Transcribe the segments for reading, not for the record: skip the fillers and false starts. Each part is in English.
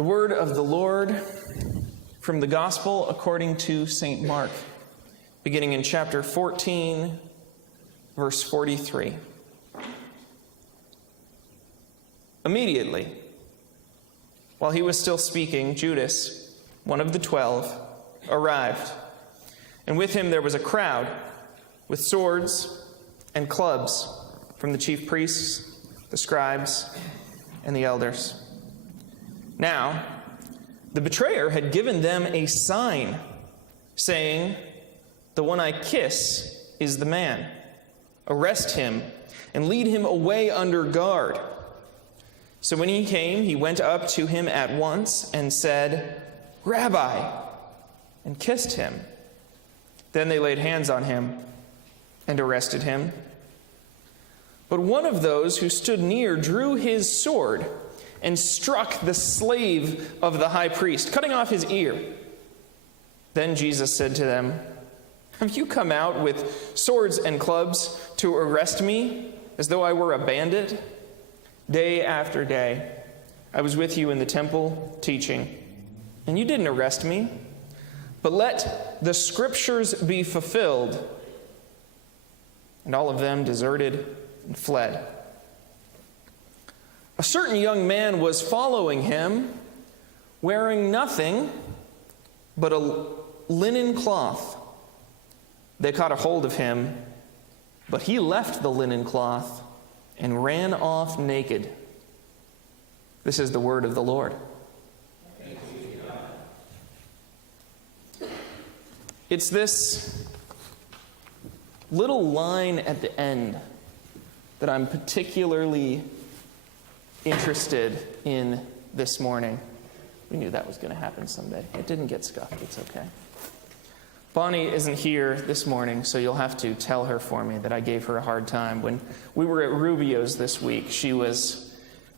The word of the Lord from the Gospel according to St. Mark, beginning in chapter 14, verse 43. Immediately, while he was still speaking, Judas, one of the 12, arrived, and with him there was a crowd with swords and clubs from the chief priests, the scribes, and the elders. Now, the betrayer had given them a sign, saying, "The one I kiss is the man. Arrest him and lead him away under guard." So when he came, he went up to him at once and said, "Rabbi," and kissed him. Then they laid hands on him and arrested him. But one of those who stood near drew his sword and struck the slave of the high priest, cutting off his ear. Then Jesus said to them, "Have you come out with swords and clubs to arrest me, as though I were a bandit? Day after day, I was with you in the temple teaching, and you didn't arrest me. But let the scriptures be fulfilled." And all of them deserted and fled. A certain young man was following him, wearing nothing but a linen cloth. They caught a hold of him, but he left the linen cloth and ran off naked. This is the word of the Lord. It's this little line at the end that I'm particularly interested in this morning. We knew that was going to happen someday. It didn't get scuffed. It's okay. Bonnie isn't here this morning, so you'll have to tell her for me that I gave her a hard time. When we were at Rubio's this week, she was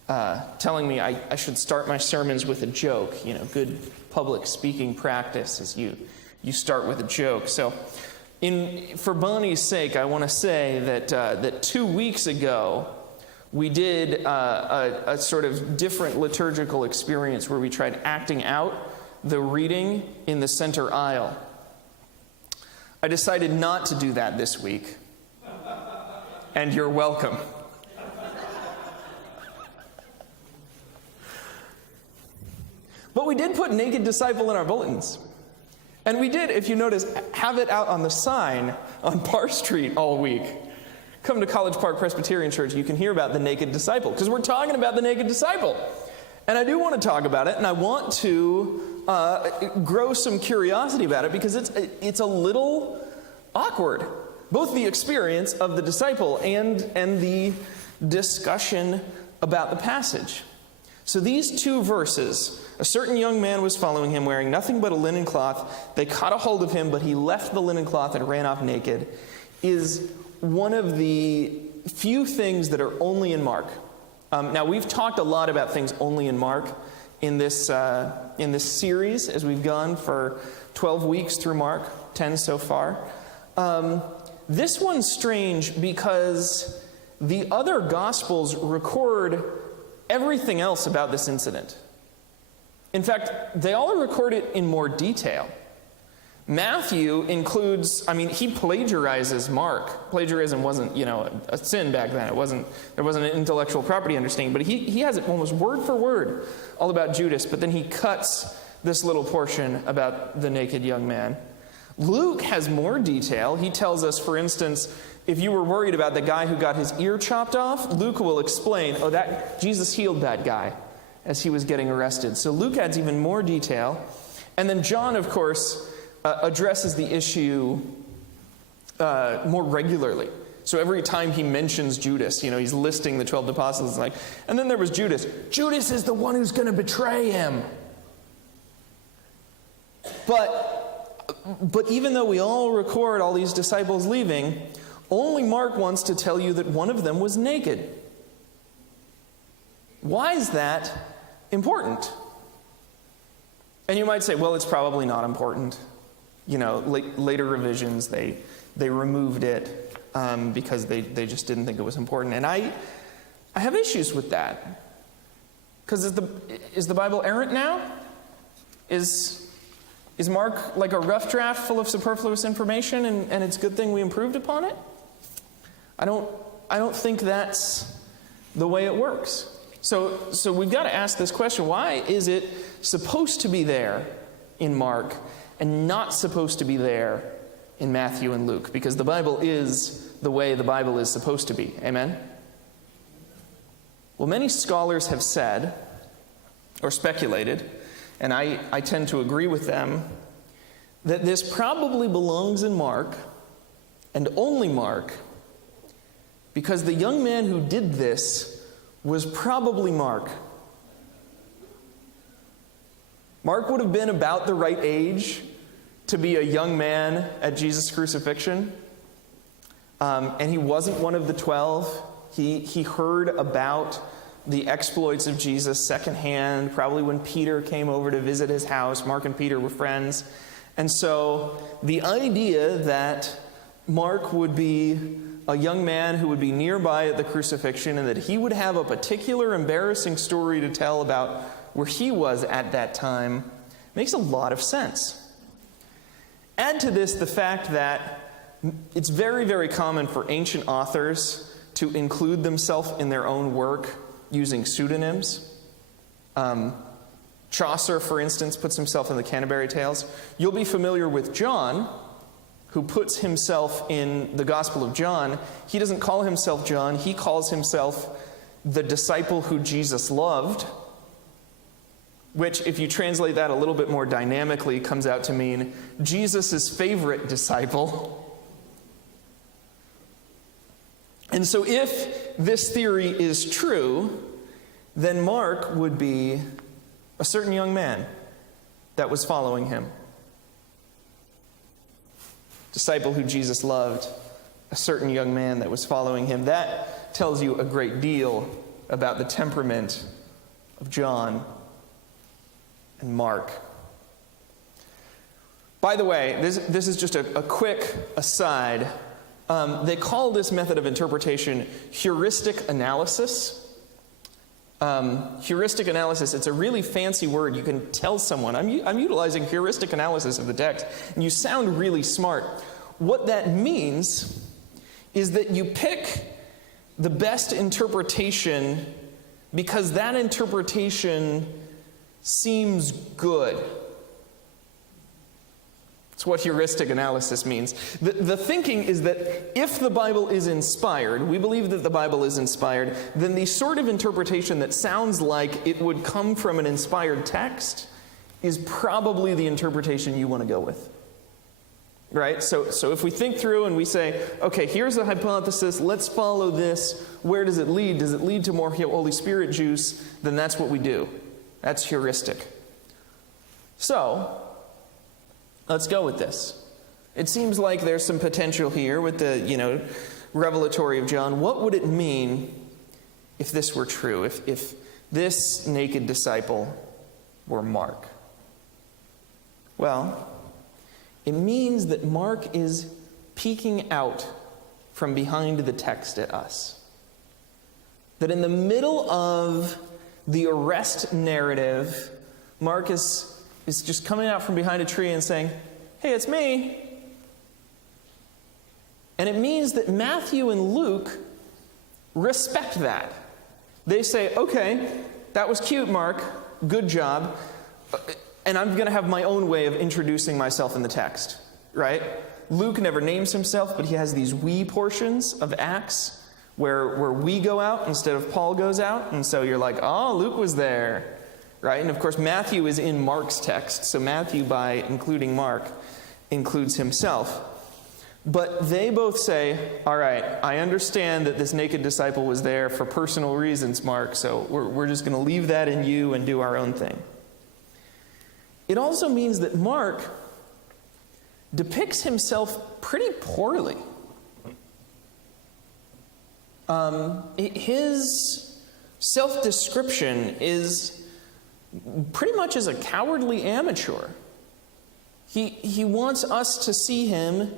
telling me I should start my sermons with a joke. You know, good public speaking practice is you start with a joke. So for Bonnie's sake, I want to say that 2 weeks ago, we did a sort of different liturgical experience where we tried acting out the reading in the center aisle. I decided not to do that this week, and you're welcome. But we did put Naked Disciple in our bulletins. And we did, if you notice, have it out on the sign on Parr Street all week. Come to College Park Presbyterian Church, you can hear about the naked disciple, because we're talking about the naked disciple. And I do want to talk about it, and I want to grow some curiosity about it, because it's a little awkward. Both the experience of the disciple and the discussion about the passage. So these two verses, a certain young man was following him wearing nothing but a linen cloth. They caught a hold of him, but he left the linen cloth and ran off naked, is one of the few things that are only in Mark. Now, we've talked a lot about things only in Mark in this series as we've gone for 12 weeks through Mark, 10 so far. This one's strange because the other Gospels record everything else about this incident. In fact, they all record it in more detail. Matthew includes, he plagiarizes Mark. Plagiarism wasn't, a sin back then. There wasn't an intellectual property understanding, but he has it almost word for word all about Judas, but then he cuts this little portion about the naked young man. Luke has more detail. He tells us, for instance, if you were worried about the guy who got his ear chopped off, Luke will explain, that Jesus healed that guy as he was getting arrested. So Luke adds even more detail. And then John, of course, addresses the issue more regularly. So every time he mentions Judas, he's listing the 12 apostles, and then there was Judas. Judas is the one who's going to betray him. But even though we all record all these disciples leaving, only Mark wants to tell you that one of them was naked. Why is that important? And you might say, well, it's probably not important. Later revisions, they removed it because they just didn't think it was important. And I have issues with that. Because is the Bible errant now? Is Mark like a rough draft full of superfluous information, and it's a good thing we improved upon it? I don't think that's the way it works. So we've got to ask this question: why is it supposed to be there in Mark and not supposed to be there in Matthew and Luke? Because the Bible is the way the Bible is supposed to be. Amen? Well, many scholars have said, or speculated, and I tend to agree with them, that this probably belongs in Mark, and only Mark, because the young man who did this was probably Mark. Mark would have been about the right age to be a young man at Jesus' crucifixion. And he wasn't one of the 12. He heard about the exploits of Jesus secondhand, probably when Peter came over to visit his house. Mark and Peter were friends. And so the idea that Mark would be a young man who would be nearby at the crucifixion and that he would have a particular embarrassing story to tell about where he was at that time makes a lot of sense. Add to this the fact that it's very, very common for ancient authors to include themselves in their own work using pseudonyms. Chaucer, for instance, puts himself in the Canterbury Tales. You'll be familiar with John, who puts himself in the Gospel of John. He doesn't call himself John. He calls himself the disciple who Jesus loved, which, if you translate that a little bit more dynamically, comes out to mean Jesus' favorite disciple. And so if this theory is true, then Mark would be a certain young man that was following him. Disciple who Jesus loved, a certain young man that was following him. That tells you a great deal about the temperament of John and Mark. By the way, this is just a quick aside. They call this method of interpretation heuristic analysis. Heuristic analysis, it's a really fancy word. You can tell someone, I'm utilizing heuristic analysis of the text, and you sound really smart. What that means is that you pick the best interpretation because that interpretation seems good. That's what heuristic analysis means. The thinking is that if the Bible is inspired, we believe that the Bible is inspired, then the sort of interpretation that sounds like it would come from an inspired text is probably the interpretation you want to go with. Right? So if we think through and we say, okay, here's the hypothesis, let's follow this, where does it lead? Does it lead to more Holy Spirit juice? Then that's what we do. That's heuristic. So, let's go with this. It seems like there's some potential here with the, revelatory of John. What would it mean if this were true? If this naked disciple were Mark? Well, it means that Mark is peeking out from behind the text at us. That in the middle of the arrest narrative, Mark is just coming out from behind a tree and saying, hey, it's me. And it means that Matthew and Luke respect that. They say, okay, that was cute, Mark. Good job. And I'm going to have my own way of introducing myself in the text, right? Luke never names himself, but he has these we portions of Acts where we go out instead of Paul goes out. And so you're like, oh, Luke was there. Right? And of course, Matthew is in Mark's text, so Matthew, by including Mark, includes himself. But they both say, all right, I understand that this naked disciple was there for personal reasons, Mark, so we're just going to leave that in you and do our own thing. It also means that Mark depicts himself pretty poorly. His self-description is pretty much as a cowardly amateur. He wants us to see him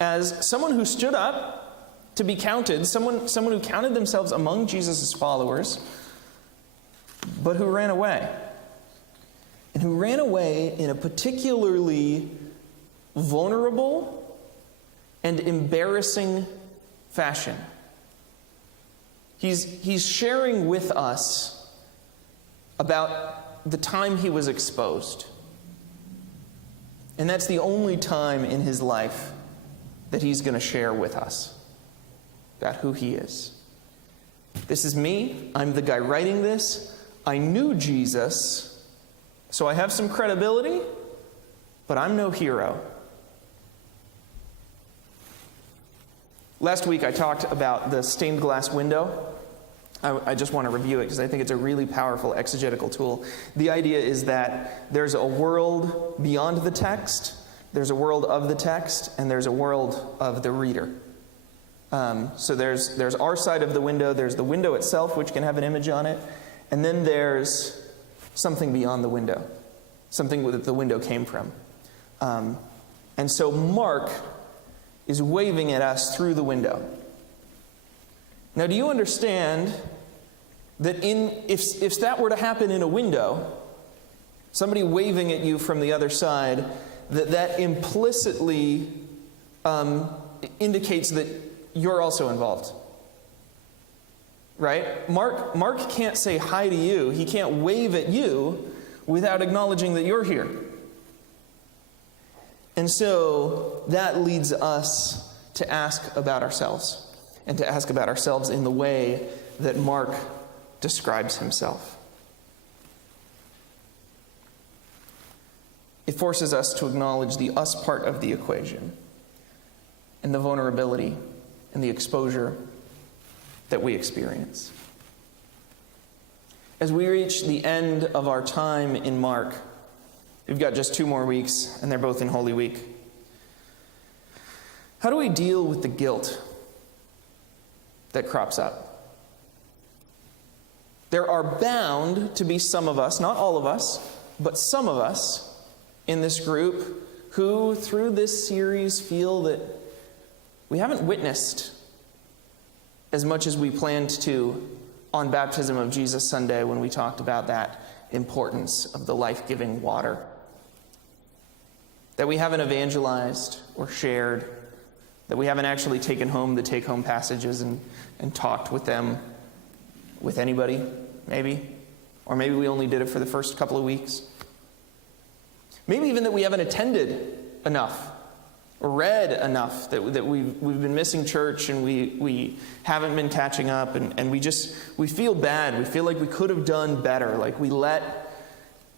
as someone who stood up to be counted, someone who counted themselves among Jesus' followers, but who ran away. And who ran away in a particularly vulnerable and embarrassing fashion. He's sharing with us about the time he was exposed. And that's the only time in his life that he's going to share with us about who he is. This is me. I'm the guy writing this. I knew Jesus, so I have some credibility, but I'm no hero. Last week I talked about the stained glass window. I just want to review it because I think it's a really powerful exegetical tool. The idea is that there's a world beyond the text, there's a world of the text, and there's a world of the reader. So there's our side of the window, there's the window itself, which can have an image on it, and then there's something beyond the window, something that the window came from. And so Mark is waving at us through the window. Now, do you understand that if that were to happen in a window, somebody waving at you from the other side, that implicitly indicates that you're also involved? Right? Mark can't say hi to you. He can't wave at you without acknowledging that you're here. And so that leads us to ask about ourselves, and to ask about ourselves in the way that Mark describes himself. It forces us to acknowledge the us part of the equation, and the vulnerability and the exposure that we experience. As we reach the end of our time in Mark, we've got just 2 more weeks, and they're both in Holy Week. How do we deal with the guilt that crops up? There are bound to be some of us, not all of us, but some of us in this group who, through this series, feel that we haven't witnessed as much as we planned to on Baptism of Jesus Sunday when we talked about that importance of the life-giving water. That we haven't evangelized or shared, that we haven't actually taken home the take-home passages and talked with them, with anybody, maybe. Or maybe we only did it for the first couple of weeks. Maybe even that we haven't attended enough or read enough, that we've been missing church and we haven't been catching up, and we feel bad. We feel like we could have done better, like we let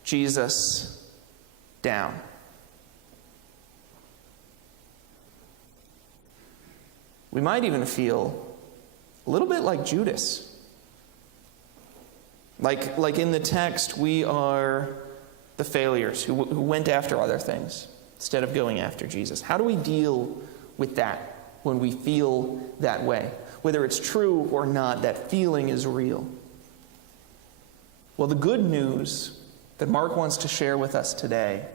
Jesus down. We might even feel a little bit like Judas. Like in the text, we are the failures who went after other things instead of going after Jesus. How do we deal with that when we feel that way? Whether it's true or not, that feeling is real. Well, the good news that Mark wants to share with us today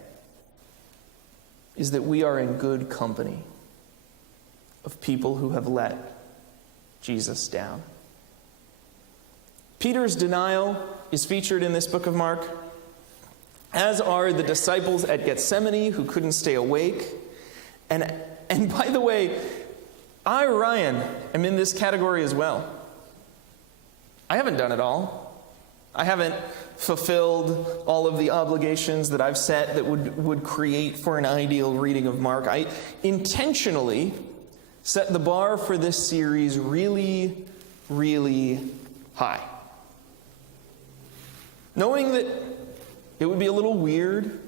is that we are in good company of people who have let Jesus down. Peter's denial is featured in this book of Mark, as are the disciples at Gethsemane who couldn't stay awake. And by the way, I, Ryan, am in this category as well. I haven't done it all. I haven't fulfilled all of the obligations that I've set that would create for an ideal reading of Mark. I intentionally set the bar for this series really, really high. Knowing that it would be a little weird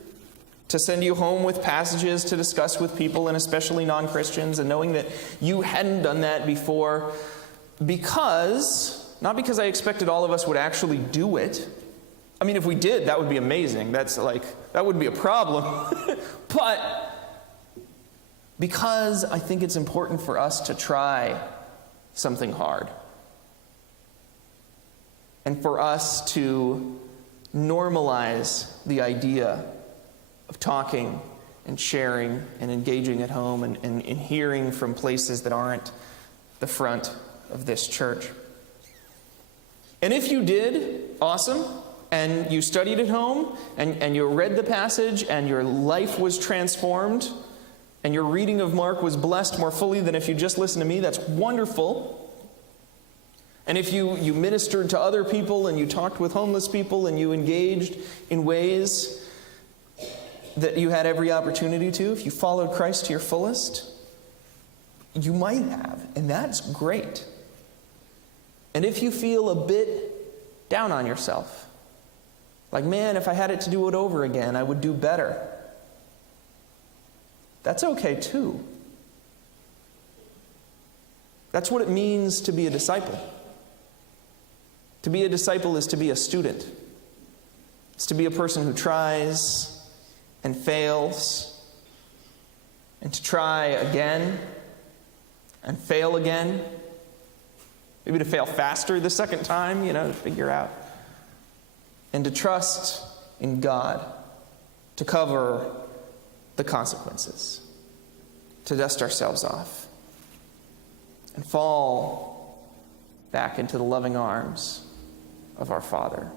to send you home with passages to discuss with people, and especially non-Christians, and knowing that you hadn't done that before, not because I expected all of us would actually do it. I mean, if we did, that would be amazing. That wouldn't be a problem. But because I think it's important for us to try something hard. And for us to normalize the idea of talking and sharing and engaging at home and hearing from places that aren't the front of this church. And if you did, awesome. and you studied at home, and you read the passage, and your life was transformed, and your reading of Mark was blessed more fully than if you just listened to me, that's wonderful. And if you ministered to other people, and you talked with homeless people, and you engaged in ways that you had every opportunity to, if you followed Christ to your fullest, you might have, and that's great. And if you feel a bit down on yourself, like, man, if I had it to do it over again, I would do better, that's okay too. That's what it means to be a disciple. To be a disciple is to be a student. It's to be a person who tries and fails, and to try again and fail again. Maybe to fail faster the second time, to figure out. And to trust in God to cover the consequences. To dust ourselves off and fall back into the loving arms of our Father.